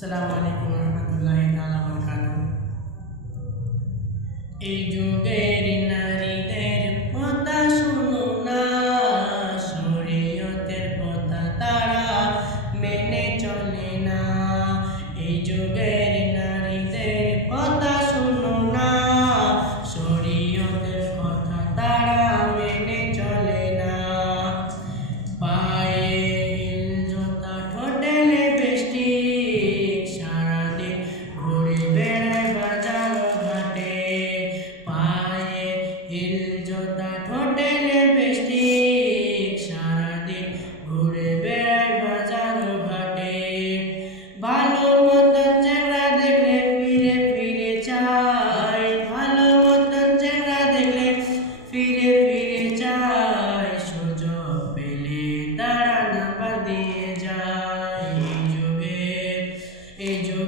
আসসালামু আলাইকুম রহমতুল্লাহি তাআলা বারাকাতুহু। এই যুগের নারীদের কথা শুনো না, শরীয়তের কথা তারা মেনে চলে না। এই যুগের নারীদের কথা শুনো না, শরীয়তের কথা তারা মেনে চলে না। পায়ে হিল জুতা ঠোঁটে লিপস্টিক, সারাদিন ঘুরে বেড়ায় বাজার ঘাটে। পায়ে হিল জুতা ঠোঁটে লিপস্টিক, সারাদিন ঘুরে বেড়ায় বাজার ঘাটে। ভালো মতন চেহারা দেখলে ফিরে ফিরে চায়, ভালো মতন চেহারা দেখলে ফিরে ফিরে চায়। সুযোগ পেলে তারা নাম্বার দিয়ে যায়। এই যুগে